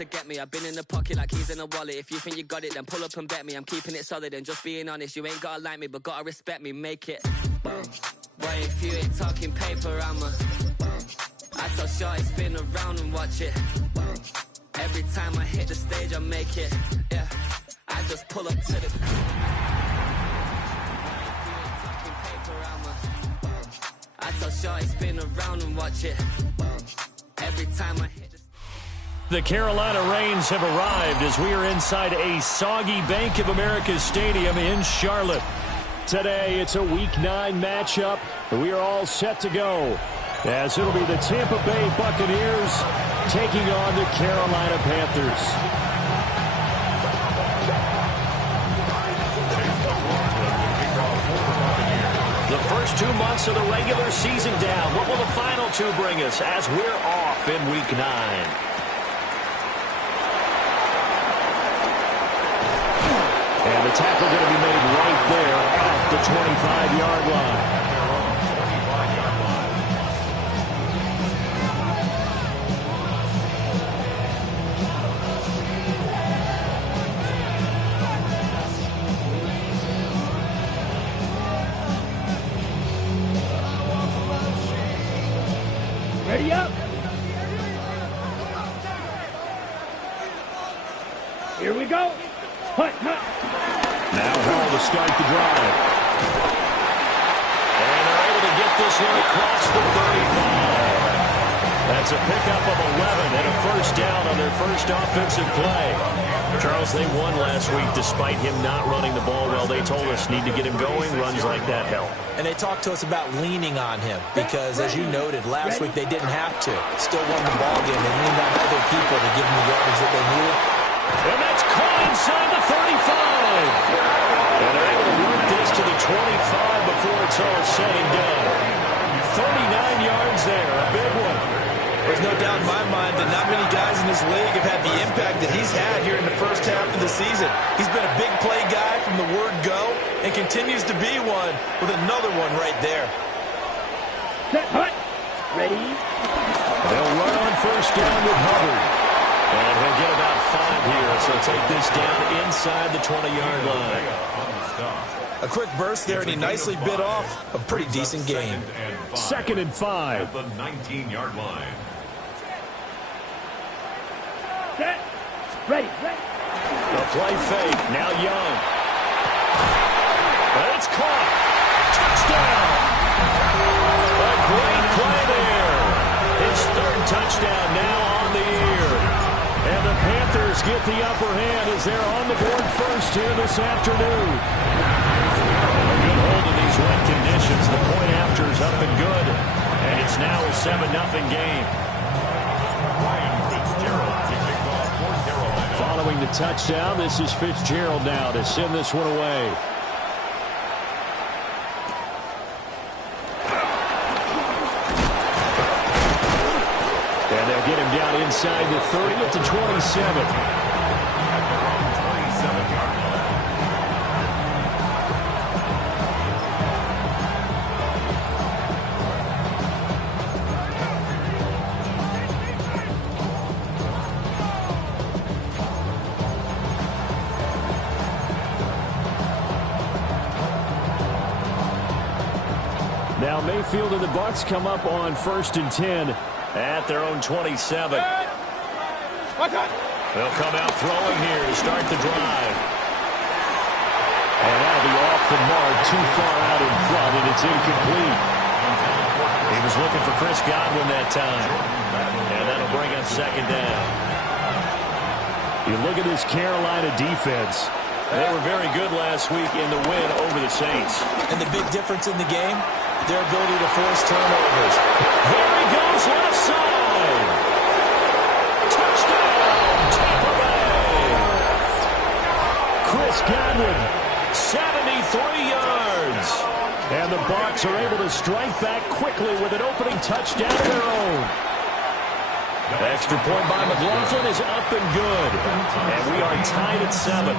to get me. I've been in the pocket like keys in a wallet. If you think you got it, then pull up and bet me. I'm keeping it solid and just being honest. You ain't gotta like me, but gotta respect me. Make it. Boy, if you ain't talking paper, I tell shorty spin around and watch it. Every time I hit the stage, I make it. Yeah, I just pull up to the. If you ain't talking paper, I tell shorty spin around and watch it. Every time I hit the Carolina Rains have arrived as we are inside a soggy Bank of America Stadium in Charlotte. Today, it's a Week 9 matchup. We are all set to go, as it'll be the Tampa Bay Buccaneers taking on the Carolina Panthers. The first 2 months of the regular season down. What will the final 2 bring us as we're off in Week 9? And the tackle going to be made right there at the 25-yard line. Ready up. Here we go. Hut, hut. Now Hall to start the drive. And they're able to get this one across the 35. That's a pickup of 11 and a first down on their first offensive play. Charles, they won last week despite him not running the ball well. They told us need to get him going. Runs like that help. And they talked to us about leaning on him because, as you noted, last week they didn't have to. Still won the ball game. They leaned on other people to give them the yardage that they needed. And that's caught inside the 35. And they're able to work this to the 25 before it's all said and done. 39 yards there, a big one. There's no doubt in my mind that not many guys in this league have had the impact that he's had here in the first half of the season. He's been a big play guy from the word go and continues to be one with another one right there. Set, hut. Ready. They'll run on first down with Hubbard. And he'll get about 5 here, so take this down inside the 20-yard line. A quick burst there, and he nicely bit off a pretty decent game. 2nd and 5. At the 19-yard line. Set. Ready. The play fake. Now Young. And it's caught. Touchdown. A great play there. His 3rd touchdown now on the year. And the Panthers get the upper hand as they're on the board first here this afternoon. A good hold of these wet conditions. The point after is up and good. And it's now a 7-0 game. Following the touchdown, this is Fitzgerald now to send this one away. And they'll get him down inside the 30 at the 27. Now Mayfield and the Bucs come up on 1st and 10 at their own 27. They'll come out throwing here to start the drive. And that'll be off the mark, too far out in front, and it's incomplete. He was looking for Chris Godwin that time. And that'll bring up 2nd down. You look at this Carolina defense. They were very good last week in the win over the Saints. And the big difference in the game, their ability to force turnovers. There he goes, left side. Touchdown, Tampa Bay. Chris Godwin, 73 yards. And the Bucs are able to strike back quickly with an opening touchdown of their own. Extra point by McLaughlin is up and good. And we are tied at 7.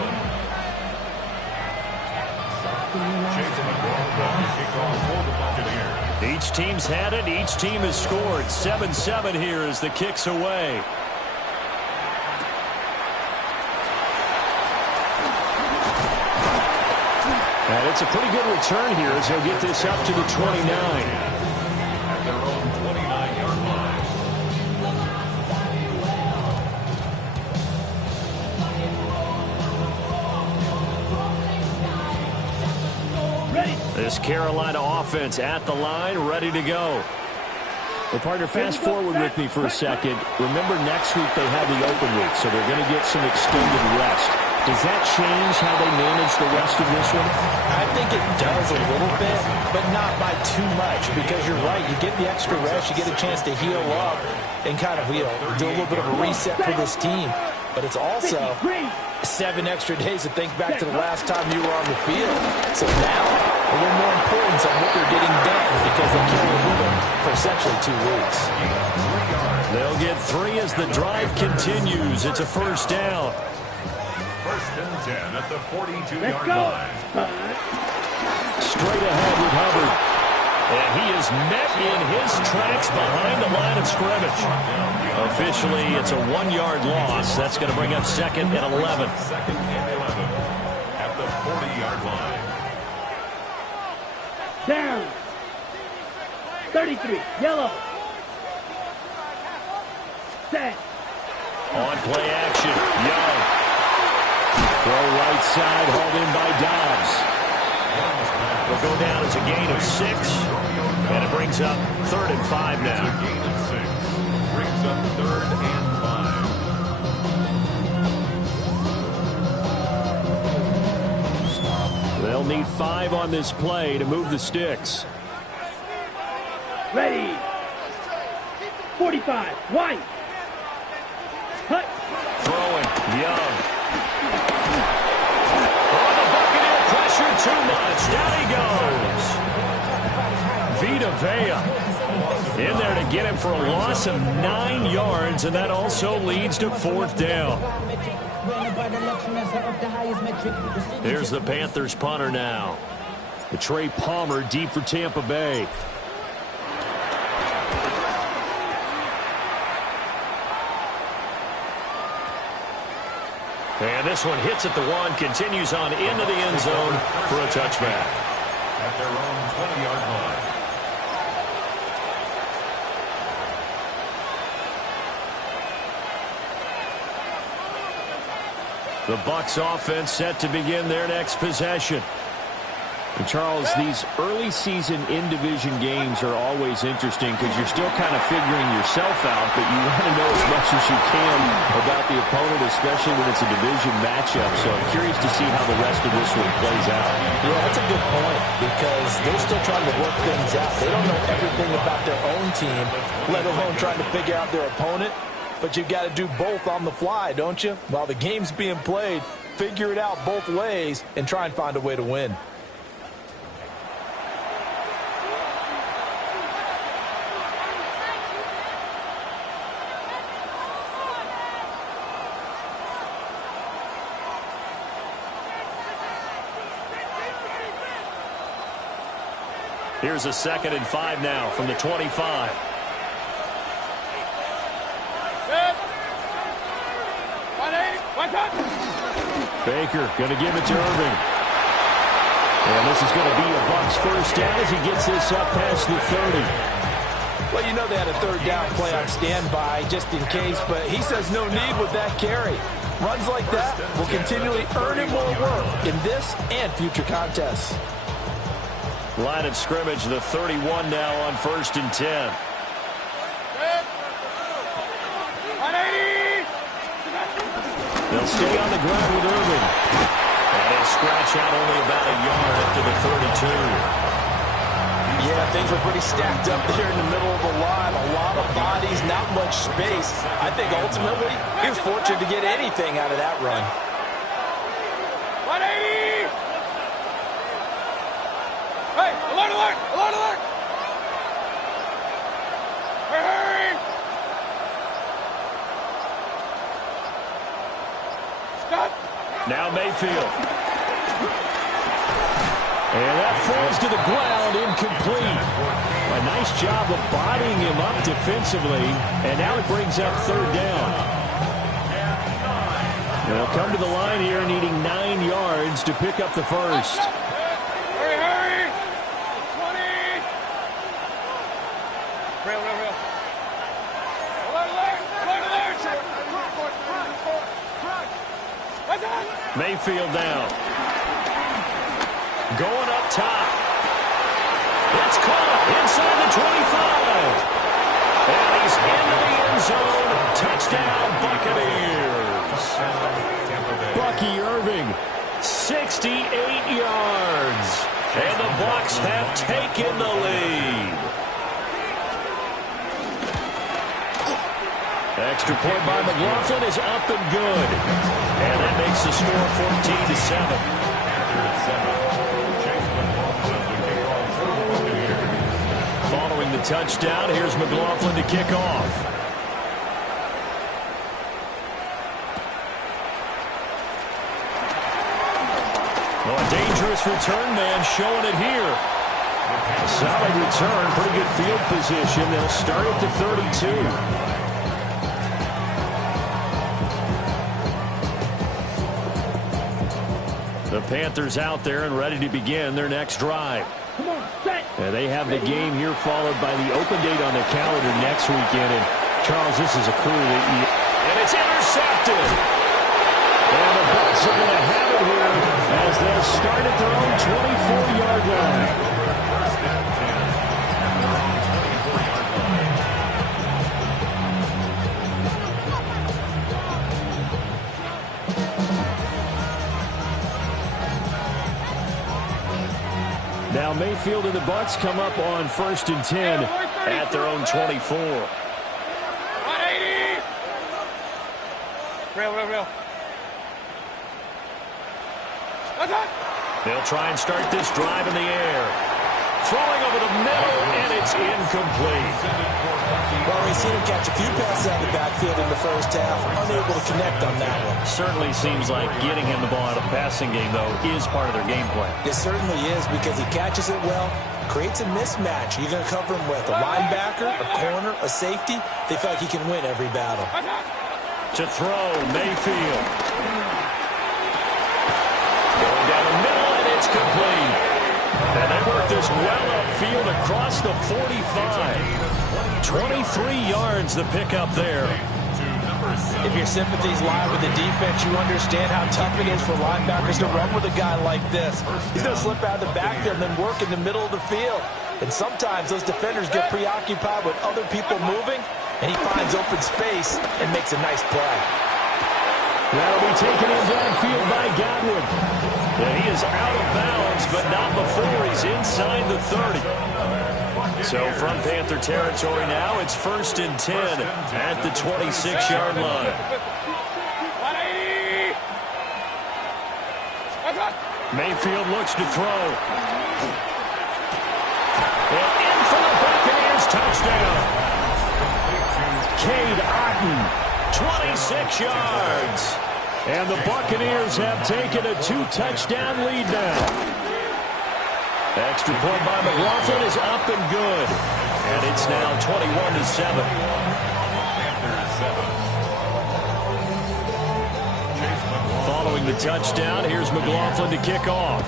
Each team's had it. Each team has scored. 7-7 here as the kick's away. And it's a pretty good return here as he'll get this up to the 29. At their own 29-yard line. Ready. This Carolina offense at the line, ready to go. Well, partner, fast forward with me for a second. Remember, next week they have the open week, so they're going to get some extended rest. Does that change how they manage the rest of this one? I think it does a little bit, but not by too much, because you're right. You get the extra rest. You get a chance to heal up and kind of do a little bit of a reset for this team. But it's also 7 extra days to think back to the last time you were on the field. So now, a little more importance on what they're getting done because they carry with them for essentially 2 weeks. They'll get 3 as the drive continues. It's a first down. First and 10 at the 42-yard line. Straight ahead with Hubbard. And he is met in his tracks behind the line of scrimmage. Officially, it's a 1-yard loss. That's going to bring up 2nd and 11. Second and 11 at the 40-yard line. Down. 33. Yellow. Set. On play action, Young. Throw right side, hauled in by Dobbs. Will go down as a gain of 6. And it brings up 3rd and 5 now. It's a gain of 6. Brings up 3rd and 5. They'll need 5 on this play to move the sticks. Ready. 45. White. Cut. Throwing, Young. Oh, the Buccaneer pressure too much. Down he goes. Vita Vea in there to get him for a loss of 9 yards, and that also leads to 4th down. Here's the Panthers punter now. The Trey Palmer deep for Tampa Bay. And this one hits at the 1, continues on into the end zone for a touchback. At their own 20-yard line. The Bucs offense set to begin their next possession. And Charles, these early season in-division games are always interesting because you're still kind of figuring yourself out, but you want to know as much as you can about the opponent, especially when it's a division matchup. So I'm curious to see how the rest of this one plays out. Yeah, that's a good point because they're still trying to work things out. They don't know everything about their own team, let alone trying to figure out their opponent. But you've got to do both on the fly, don't you? While the game's being played, figure it out both ways and try and find a way to win. Here's a 2nd and 5 now from the 25. Baker going to give it to Irving. And this is going to be a Bucs first down as he gets this up past the 30. Well, you know they had a 3rd down play on standby just in case, but he says no need with that carry. Runs like that will continually earn him more work in this and future contests. Line of scrimmage, the 31 now on 1st and 10. They'll stay on the ground with Irving. And they'll scratch out only about a yard after the 32. Yeah, things were pretty stacked up there in the middle of the line. A lot of bodies, not much space. I think ultimately he was fortunate to get anything out of that run. 180! Hey, alert, alert, alert, alert! Hurry! Stop! Now Mayfield. And that falls to the ground, incomplete. A nice job of bodying him up defensively, and now it brings up 3rd down. They'll come to the line here needing 9 yards to pick up the first. Mayfield down. Going up top. It's caught inside the 25. And he's into the end zone. Touchdown, Buccaneers. Bucky Irving, 68 yards. And the Bucs have taken the lead. Extra point by McLaughlin is up and good. And that makes the score 14-7. Following the touchdown, here's McLaughlin to kick off. Well, a dangerous return man showing it here. Solid return, pretty good field position. They'll start at the 32. The Panthers out there and ready to begin their next drive. Come on, set. And they have the game here followed by the open date on the calendar next weekend. And, Charles, this is a crew that you... And it's intercepted. And the Bucs are going to have it here as they'll start at their own 24-yard line. Now Mayfield and the Bucs come up on 1st and 10 at their own 24. 180. Real. What's up? They'll try and start this drive in the air. Throwing over the middle, and it's incomplete. Well, we've seen him catch a few passes out of the backfield in the first half. Unable to connect on that one. Certainly seems like getting him the ball out of the passing game, though, is part of their game plan. It certainly is because he catches it well, creates a mismatch. You're going to cover him with a linebacker, a corner, a safety. They feel like he can win every battle. To throw, Mayfield. Going down the middle, and it's complete. And they work this well upfield across the 45. 23 yards the pickup there. If your sympathies lie with the defense, you understand how tough it is for linebackers to run with a guy like this. He's going to slip out of the backfield and then work in the middle of the field. And sometimes those defenders get preoccupied with other people moving, and he finds open space and makes a nice play. That'll be taken in downfield by Godwin. And he is out of bounds, but not before he's inside the 30. So from Panther territory now, it's 1st and 10 at the 26-yard line. 180. What's up? Mayfield looks to throw. And in for the Buccaneers touchdown. Cade Otton, 26 yards. And the Buccaneers have taken a 2-touchdown lead now. Extra point by McLaughlin is up and good. And it's now 21-7. Following the touchdown, here's McLaughlin to kick off.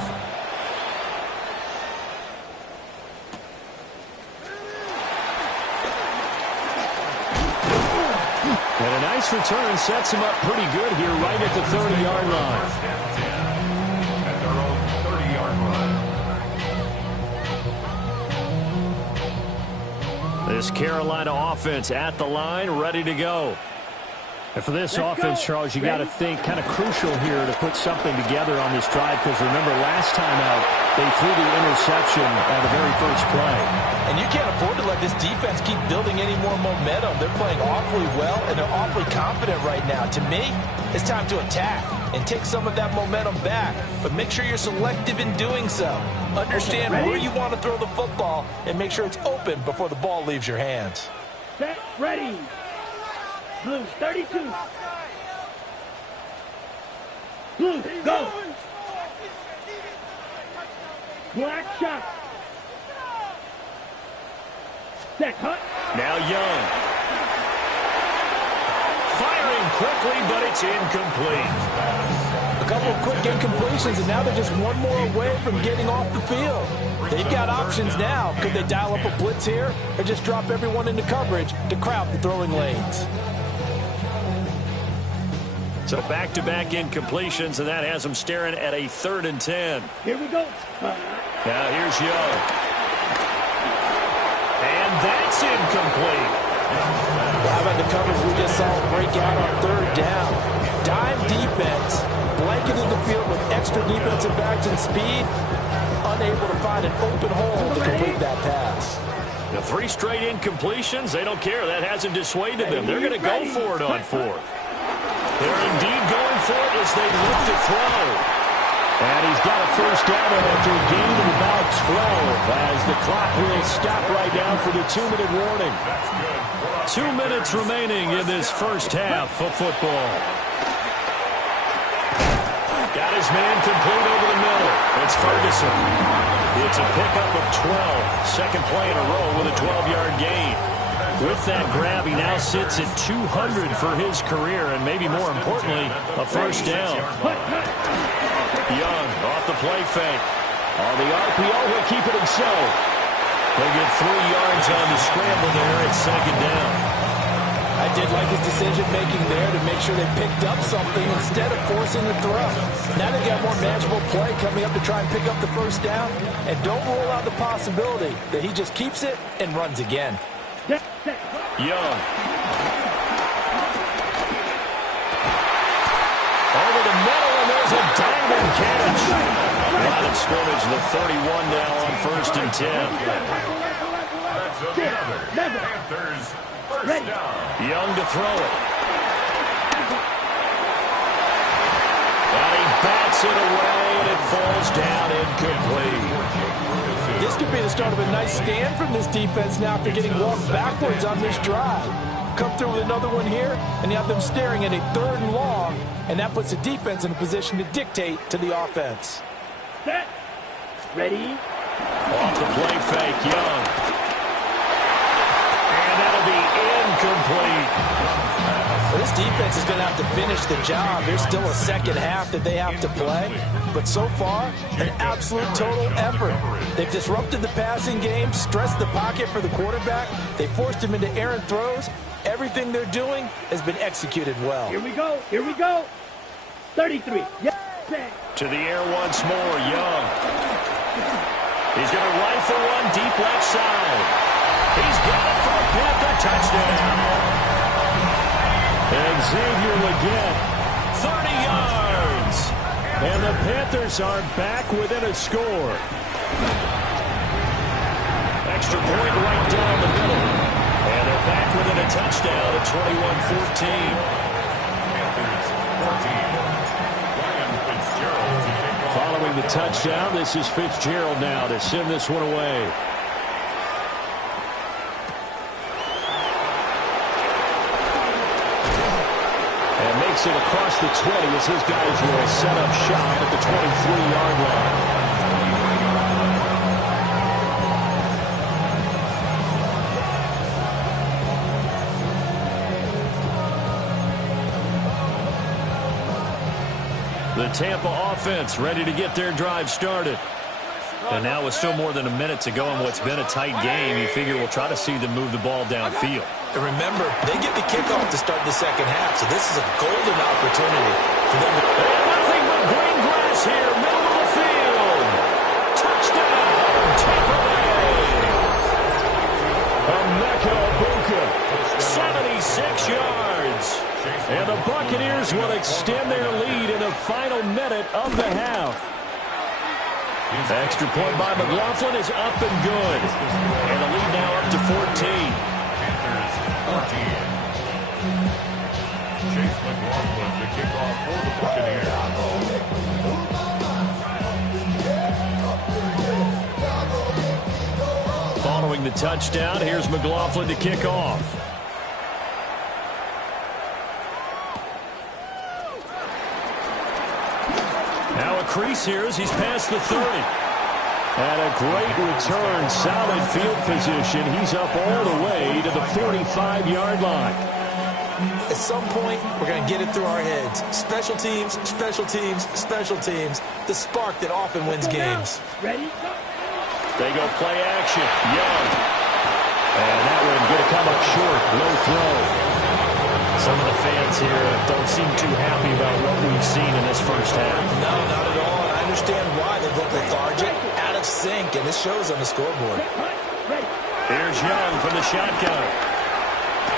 And a nice return sets him up pretty good here right at the 30-yard line. At their own 30-yard line. This Carolina offense at the line, ready to go. And for this offense, Charles, you got to think kind of crucial here to put something together on this drive because remember last time out, they threw the interception at the very first play. And you can't afford to let this defense keep building any more momentum. They're playing awfully well, and they're awfully confident right now. To me, it's time to attack and take some of that momentum back. But make sure you're selective in doing so. Understand where you want to throw the football and make sure it's open before the ball leaves your hands. Set, ready. Blues, 32. Blues, go. Black shot. Set, hut. Now Young. Firing quickly, but it's incomplete. A couple of quick incompletions, and now they're just one more away from getting off the field. They've got options now. Could they dial up a blitz here or just drop everyone into coverage to crowd the throwing lanes? So back-to-back incompletions, and that has them staring at a 3rd and 10. Here we go. Now here's Young. And that's incomplete. How about the coverage we just saw break out on 3rd down? Dime defense, blanketed the field with extra defensive backs and speed, unable to find an open hole to complete that pass. The 3 straight incompletions, they don't care. That hasn't dissuaded them. They're going to go for it on 4th. They're indeed going for it as they look to throw. And he's got a first down after a gain of about 12 as the clock will stop right now for the 2-minute warning. 2 minutes remaining in this first half of football. Got his man complete over the middle. It's Ferguson. It's a pickup of 12. Second play in a row with a 12-yard gain. With that grab, he now sits at 200 for his career, and maybe more importantly, a first down. Young off the play fake. On the RPO, he'll keep it himself. He'll get 3 yards on the scramble there at 2nd down. I did like his decision-making there to make sure they picked up something instead of forcing the throw. Now they've got more manageable play coming up to try and pick up the first down, and don't rule out the possibility that he just keeps it and runs again. Young. Over the middle, and there's a diving catch. Line of scrimmage, the 31 now on 1st and 10. Panthers, first down. Young to throw it. And he bats it away, and it falls down incomplete. This could be the start of a nice stand from this defense now after getting walked backwards on this drive. Come through with another one here, and you have them staring at a 3rd and long, and that puts the defense in a position to dictate to the offense. Set. Ready. Off the play fake, Young. And that'll be incomplete. This defense is going to have to finish the job. There's still a second half that they have to play. But so far, an absolute total effort. They've disrupted the passing game, stressed the pocket for the quarterback. They forced him into errant throws. Everything they're doing has been executed well. Here we go. Here we go. 33. Yes. To the air once more, Young. He's going to rifle one deep left side. He's got it for a Panther touchdown. And Xavier Legette, 30 yards. And the Panthers are back within a score. Extra point right down the middle. And they're back within a touchdown at 21-14. Following the touchdown, this is Fitzgerald now to send this one away. It across the 20 as his guys will set up shop at the 23-yard line. The Tampa offense ready to get their drive started. And now with still more than a minute to go in what's been a tight game, you figure we'll try to see them move the ball downfield. And remember, they get the kickoff to start the second half, so this is a golden opportunity for them to... And nothing but green grass here, middle of the field. Touchdown, Tampa Bay. Emeka Egbuka, 76 yards. And the Buccaneers will extend their lead in the final minute of the half. Extra point by McLaughlin is up and good. And the lead now up to 14. Chase McLaughlin to kick off for the Buccaneers. Following the touchdown, here's McLaughlin to kick off. Now a crease here as he's past the 30. And a great return, solid field position. He's up all the way to the 45-yard line. At some point, we're going to get it through our heads. Special teams, special teams, special teams. The spark that often wins games. Ready? They go play action. Young. And that one going to come up short. Low throw. Some of the fans fans here don't seem too happy about what we've seen in this first half. No, not at all. And I understand why they look lethargic, out of sync, and this shows on the scoreboard. Here's Young from the shotgun.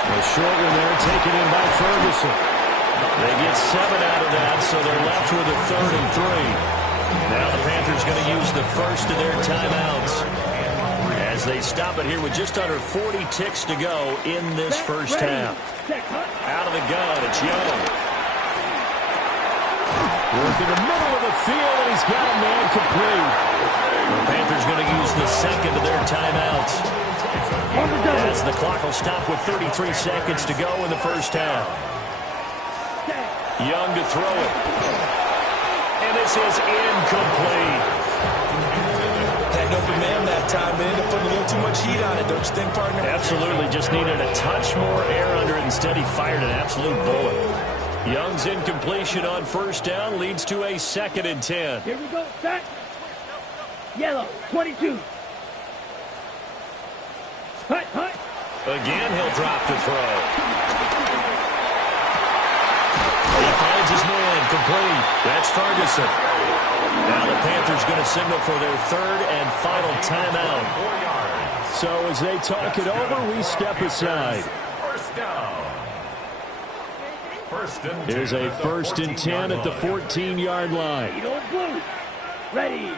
A short one there taken in by Ferguson. They get 7 out of that, so they're left with a 3rd and 3. Now the Panthers going to use the first of their timeouts as they stop it here with just under 40 ticks to go in this first half. Out of the gun, it's Young. Working the middle of the field, and he's got a man complete. The Panthers going to use the second of their timeouts as the clock will stop with 33 seconds to go in the first half. Young to throw it. And this is incomplete. Had an open man that time, but ended up putting a little too much heat on it, don't you think, partner? Absolutely. Just needed a touch more air under it. Instead, he fired an absolute bullet. Young's incompletion on first down leads to a 2nd and 10. Here we go. Set. Yellow. 22. Hut, hut. Again, he'll drop to throw. He finds his man, complete. That's Ferguson. Now the Panthers going to signal for their 3rd and final timeout. So as they talk it over, we step aside. First down. Here's a 1st and 10 at the 14-yard line. Yellow and blue. Ready.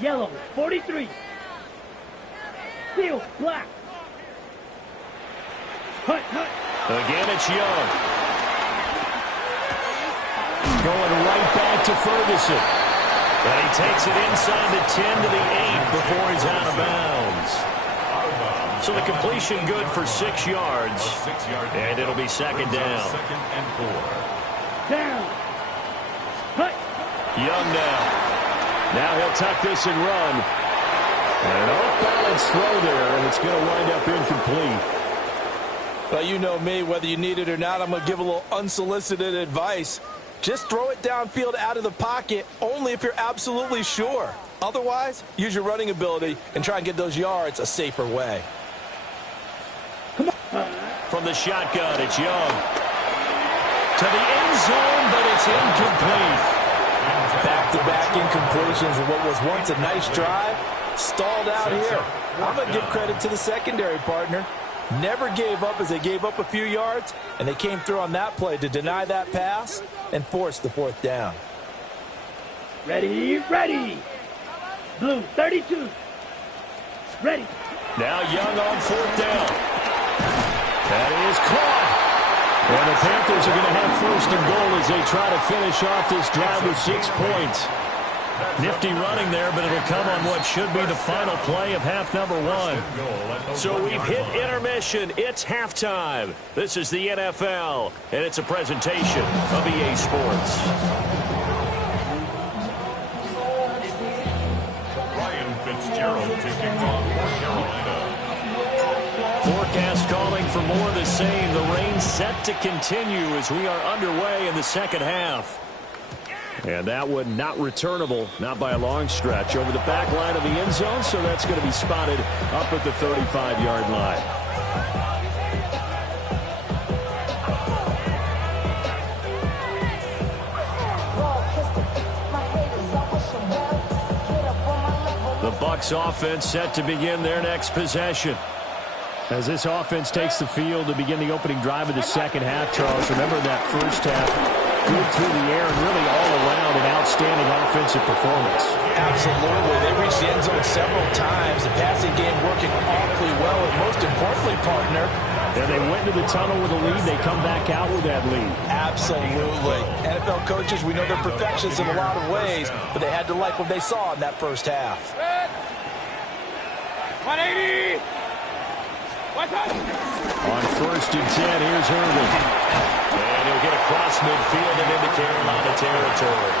Yellow. 43. Steel. Black. Hut, hut. Again, it's Young. Going right back to Ferguson. And he takes it inside the 10 to the 8 before he's out of bounds. So the completion good for 6 yards. And it'll be 2nd down. 2nd and 4. Down. Hut. Young now. Now he'll tuck this and run. And an off-balance throw there, and it's going to wind up incomplete. Well, you know me, whether you need it or not, I'm going to give a little unsolicited advice. Just throw it downfield out of the pocket only if you're absolutely sure. Otherwise, use your running ability and try and get those yards a safer way. From the shotgun, it's Young. To the end zone, but it's incomplete. Back-to-back incompletions of what was once a nice drive. Stalled out here. I'm going to give credit to the secondary, partner. Never gave up as they gave up a few yards, and they came through on that play to deny that pass and force the 4th down. Ready, ready. Blue, 32. Ready. Now Young on 4th down. That is caught. And the Panthers are going to have 1st and goal as they try to finish off this drive with 6 points. Nifty running there, but it'll come on what should be the final play of half number 1. So we've hit intermission. It's halftime. This is the NFL, and it's a presentation of EA Sports. Ryan Fitzgerald taking off for Carolina. Forecast calling for more of the same. The rain set to continue as we are underway in the 2nd half. And that one not returnable, not by a long stretch, over the back line of the end zone, so that's going to be spotted up at the 35-yard line. The Bucs offense set to begin their next possession. As this offense takes the field to begin the opening drive of the 2nd half, Charles, remember that first half. Good through the air and really all around an outstanding offensive performance. Absolutely. They reached the end zone several times. The passing game working awfully well, and most importantly, partner. And they went to the tunnel with a lead. They come back out with that lead. Absolutely. NFL coaches, we know they're perfectionists in a lot of ways, but they had to like what they saw in that first half. 180. On 1st and 10, here's Irvin. And he'll get across midfield and into Carolina territory.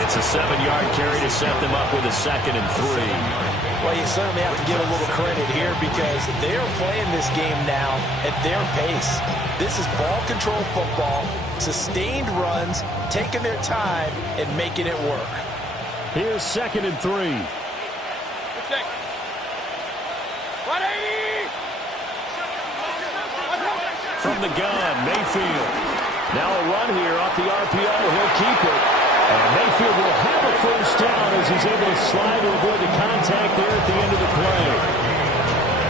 It's a 7-yard carry to set them up with a 2nd and 3. Well, you certainly have to give a little credit here because they're playing this game now at their pace. This is ball control football, sustained runs, taking their time and making it work. Here's 2nd and 3. 180. From the gun, Mayfield. Now a run here off the RPO. He'll keep it. And Mayfield will have a first down as he's able to slide to avoid the contact there at the end of the play.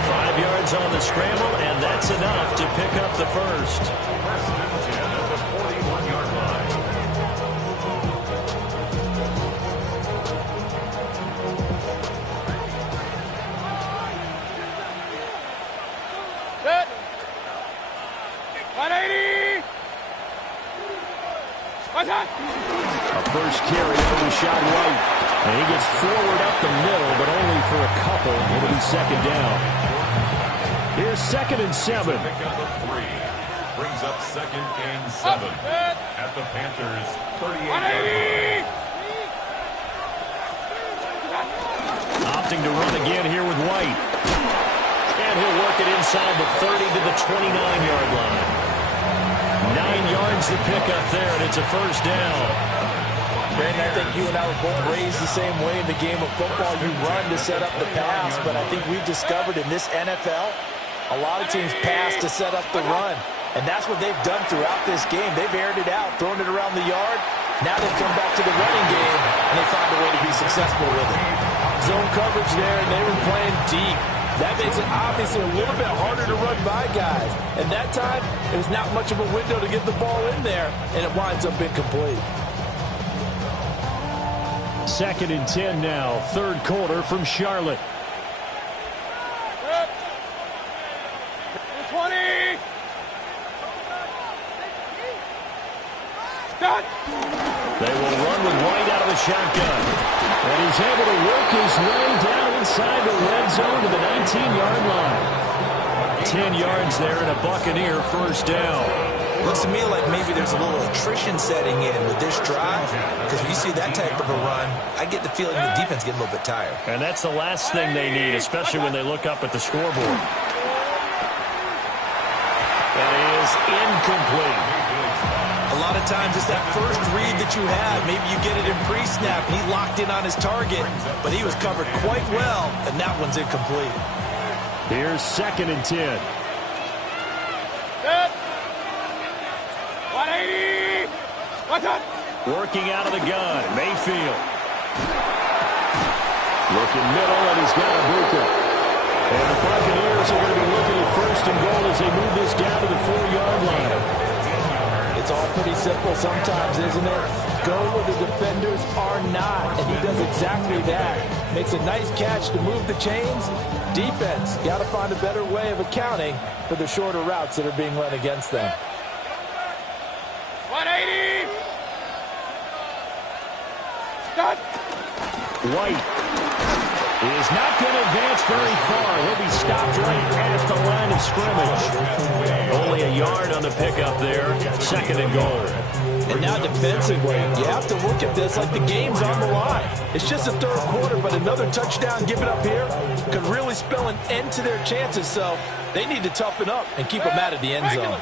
5 yards on the scramble, and that's enough to pick up the first. First and 10 at the 41-yard line. Set. 180. A first carry for Rashawn White. And he gets forward up the middle, but only for a couple. It'll be second down. Here's 2nd and 7. Pick up of 3. Brings up 2nd and 7 at the Panthers' 38-yard line. Opting to run again here with White. And he'll work it inside the 30 to the 29-yard line. 9 yards to pick up there, and it's a first down. Brandon, I think you and I were both raised the same way in the game of football. You run to set up the pass, but I think we've discovered in this NFL, a lot of teams pass to set up the run. And that's what they've done throughout this game. They've aired it out, thrown it around the yard. Now they've come back to the running game, and they found a way to be successful with it. Zone coverage there, and they were playing deep. That makes it obviously a little bit harder to run by guys. And that time, it was not much of a window to get the ball in there, and it winds up incomplete. 2nd and 10 now, 3rd quarter from Charlotte. 20. Done. They will run with White out of the shotgun. And he's able to work his way down inside the red zone to the 19-yard line. 10 yards there and a Buccaneer first down. Looks to me like maybe there's a little attrition setting in with this drive, because when you see that type of a run, I get the feeling the defense get a little bit tired. And that's the last thing they need, especially when they look up at the scoreboard. That is incomplete. A lot of times it's that first read that you have. Maybe you get it in pre-snap, and he locked in on his target, but he was covered quite well, and that one's incomplete. Here's 2nd and 10. Set. 180. What's up? Working out of the gun, Mayfield. Looking middle, and he's got a Ibuka. And the Buccaneers are going to be looking at 1st and goal as they move this down to the 4-yard line. It's all pretty simple sometimes, isn't it? Go where the defenders are not, and he does exactly that. Makes a nice catch to move the chains. Defense, got to find a better way of accounting for the shorter routes that are being run against them. 180. Done. White is not going to advance very far. He'll be stopped right at the line of scrimmage. Only a yard on the pickup there. 2nd and goal. And now defensively, you have to look at this like the game's on the line. It's just a 3rd quarter, but another touchdown given up here could really spell an end to their chances. So they need to toughen up and keep them out of the end zone.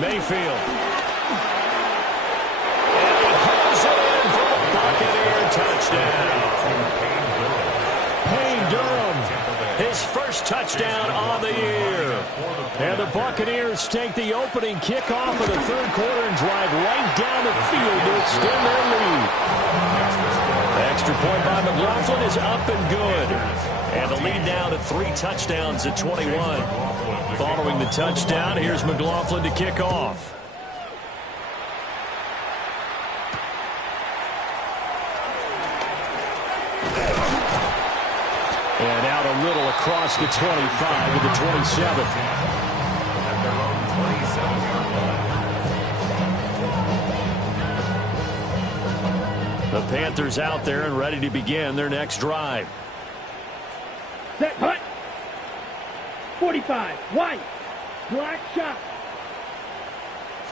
Mayfield. And he hauls it in for the Buccaneer touchdown. Payne Durham, his first touchdown on the year. And the Buccaneers take the opening kickoff of the 3rd quarter and drive right down the field to extend their lead. Extra point by McLaughlin is up and good. And the lead now to 3 touchdowns at 21. Following the touchdown, here's McLaughlin to kick off. And out a little across the 25 to the 27. The Panthers out there and ready to begin their next drive. Set, hut. 45, White, black shot.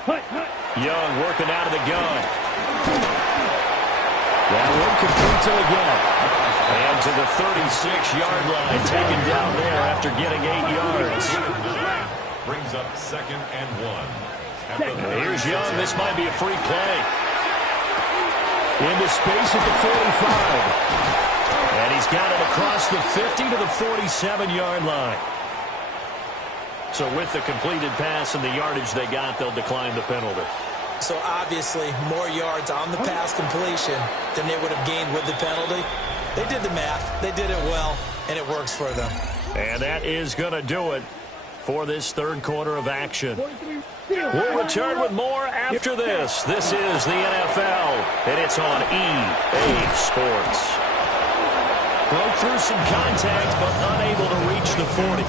Hut, hut. Young working out of the gun. That one completes it again. And to the 36-yard line, taken down there after getting 8 yards. Brings up 2nd and 1. Here's Young. This might be a free play. Into space at the 45. And he's got it across the 50 to the 47-yard line. So with the completed pass and the yardage they got, they'll decline the penalty. So obviously more yards on the pass completion than they would have gained with the penalty. They did the math. They did it well, and it works for them. And that is going to do it for this third quarter of action. We'll return with more after this. This is the NFL, and it's on EA Sports. Broke through some contact, but unable to reach the 40.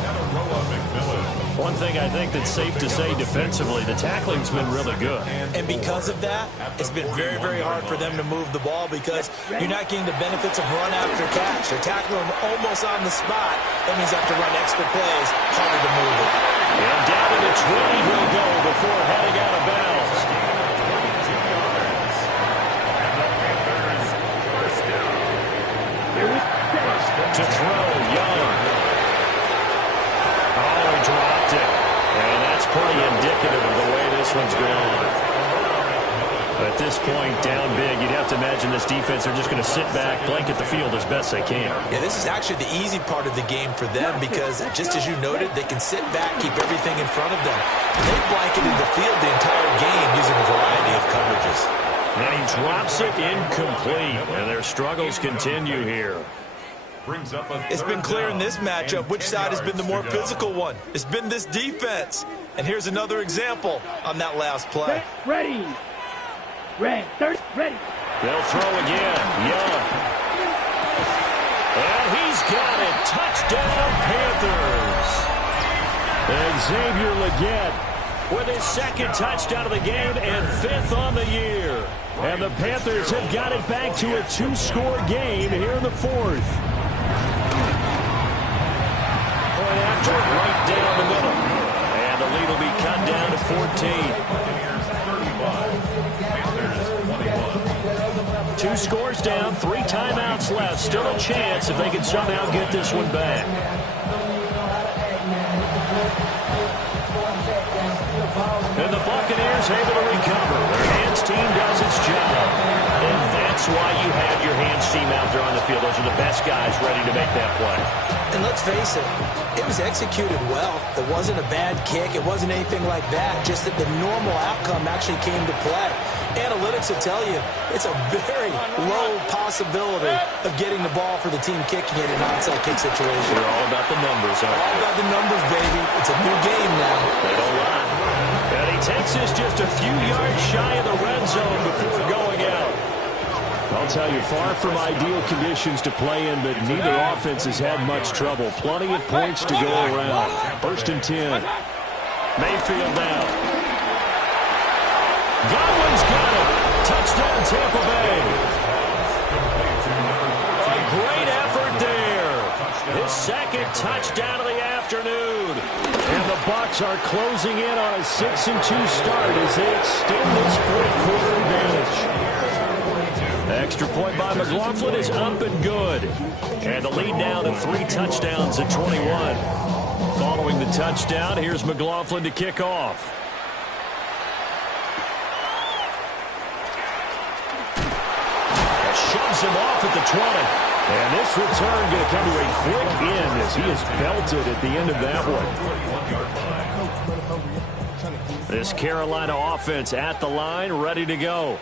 One thing I think that's safe to say defensively, the tackling's been really good. And because of that, it's been very, very hard for them to move the ball because you're not getting the benefits of run after catch. They're tackling them almost on the spot. That means they have to run extra plays, harder to move it. And down to the 20 he'll go before heading out of bounds. To throw, Young. Oh, he dropped it. And that's pretty indicative of the way this one's gone. At this point, down big, you'd have to imagine this defense, they're just going to sit back, blanket the field as best they can. Yeah, this is actually the easy part of the game for them because, just as you noted, they can sit back, keep everything in front of them. They blanketed the field the entire game using a variety of coverages. And he drops it incomplete, and their struggles continue here. It's been clear in this matchup which side has been the more physical one. It's been this defense. And here's another example on that last play. Ready. Red, third, ready. They'll throw again. Young. And he's got it. Touchdown, Panthers. And Xavier Legette with his second touchdown of the game and fifth on the year. And the Panthers have got it back to a two-score game here in the fourth. Point after it right down the middle. And the lead will be cut down to 14. 2 scores down, 3 timeouts left. Still a chance if they can somehow get this one back. And the Buccaneers able to recover. Their hands team does its job. And that's why you have your hands team out there on the field. Those are the best guys ready to make that play. And let's face it, it was executed well. It wasn't a bad kick. It wasn't anything like that. Just that the normal outcome actually came to play. Analytics will tell you it's a very low possibility of getting the ball for the team kicking it in an onside kick situation. They're all about the numbers, aren't they? All about the numbers, baby. It's a new game now. They don't lie. And he takes us just a few yards shy of the red zone before going out. I'll tell you, far from ideal conditions to play in, but neither offense has had much trouble. Plenty of points to go around. 1st and 10. Mayfield now. Godwin's got it. Touchdown, Tampa Bay. A great effort there. His second touchdown of the afternoon. And the Bucs are closing in on a 6-2 start as they extend this fourth quarter advantage. Extra point by McLaughlin is up and good. And the lead now to 3 touchdowns at 21. Following the touchdown, here's McLaughlin to kick off. Shoves him off at the 20. And this return going to come to a quick end as he is belted at the end of that one. This Carolina offense at the line, ready to go.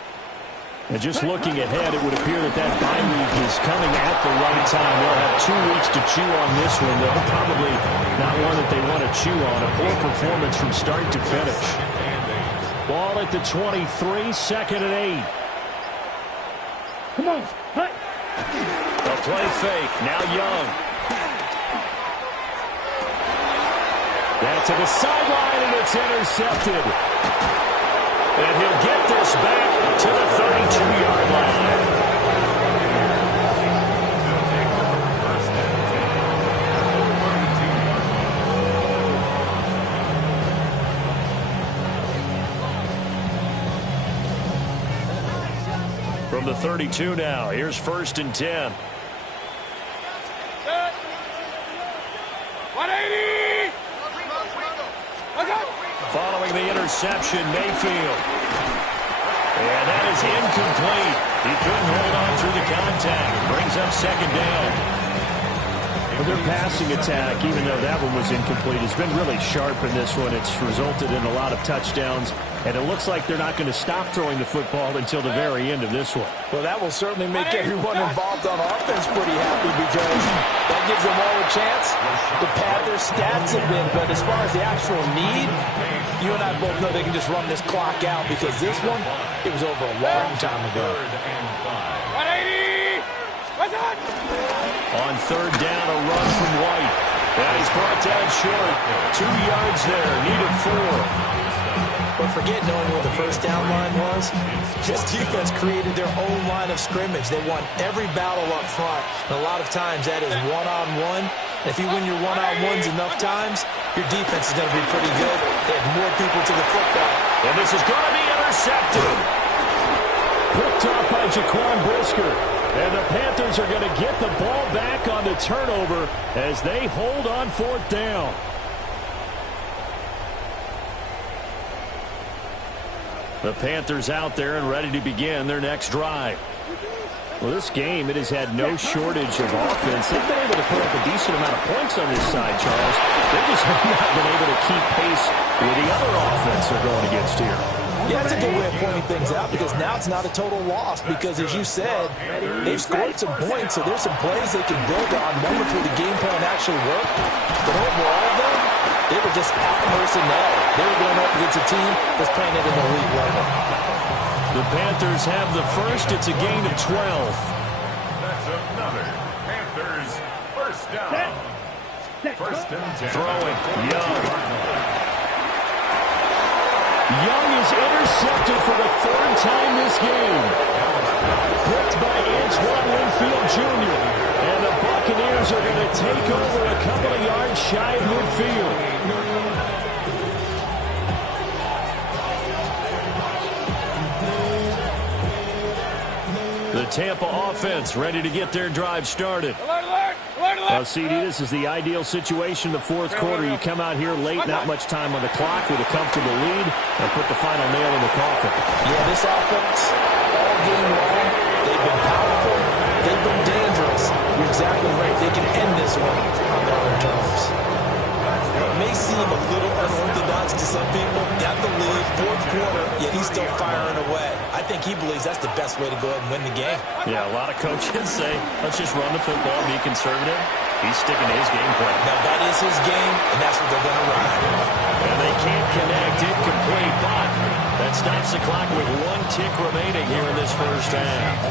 And just looking ahead, it would appear that bye week is coming at the right time. They'll have 2 weeks to chew on this one. They'll probably not one that they want to chew on. A poor performance from start to finish. Ball at the 23, 2nd and 8. Come on, hut. A play fake, now Young. Back to the sideline, and it's intercepted. And he'll get this back to the 32-yard line. From the 32 now, here's 1st and 10. 180! Following the interception, Mayfield. And that is incomplete. He couldn't hold on through the contact. Brings up 2nd down. Well, their passing attack, even though that one was incomplete, has been really sharp in this one. It's resulted in a lot of touchdowns, and it looks like they're not going to stop throwing the football until the very end of this one. Well, that will certainly make everyone involved on offense pretty happy because that gives them all a chance to pad their stats a bit. But as far as the actual need, you and I both know they can just run this clock out because this one, it was over a long time ago. 180! What's on? On third down, a run from White. And he's brought down short. 2 yards there, needed 4. But forget knowing where the first down line was. This defense created their own line of scrimmage. They won every battle up front. And a lot of times that is one-on-one. If you win your one-on-ones enough times, your defense is going to be pretty good. They have more people to the football. And this is going to be intercepted. Picked off by Jaquan Brisker. And the Panthers are going to get the ball back on the turnover as they hold on fourth down. The Panthers out there and ready to begin their next drive. Well, this game, it has had no shortage of offense. They've been able to put up a decent amount of points on this side, Charles. They just have not been able to keep pace with the other offense they're going against here. Yeah, that's a good way of pointing things out because now it's not a total loss because, as you said, they've scored some points, so there's some plays they can build on, moments where the game plan actually worked. But overall, though, they were just out-personnel. They were going up against a team that's playing at an elite level. The Panthers have the first. It's a gain of 12. That's another Panthers first down. First and 10. Throwing. Young is intercepted for the third time this game. Picked by Antoine Winfield Jr. And the Buccaneers are going to take over a couple of yards shy of midfield. The Tampa offense ready to get their drive started. CD, this is the ideal situation in the fourth quarter. You come out here late, not much time on the clock with a comfortable lead, and put the final nail in the coffin. Yeah, this offense, all game long, they've been powerful, they've been dangerous. You're exactly right. They can end this one on their own terms. It may seem a little unorthodox to some people. Got the lead, fourth quarter, yet he's still firing away. I think he believes that's the best way to go ahead and win the game. Yeah, a lot of coaches say, let's just run the football, be conservative. He's sticking to his game plan. Now, that is his game, and that's what they're going to run. And they can't connect, incomplete, but that stops the clock with 1 tick remaining here in this first half.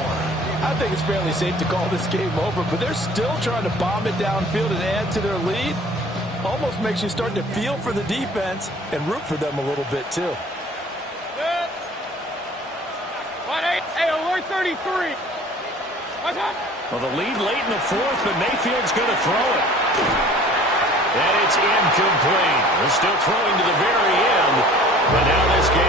I think it's fairly safe to call this game over, but they're still trying to bomb it downfield and add to their lead. Almost makes you start to feel for the defense and root for them a little bit, too. Hey, alert 33. What's up? Well, the lead late in the fourth, but Mayfield's going to throw it. And it's incomplete. They're still throwing to the very end, but now this game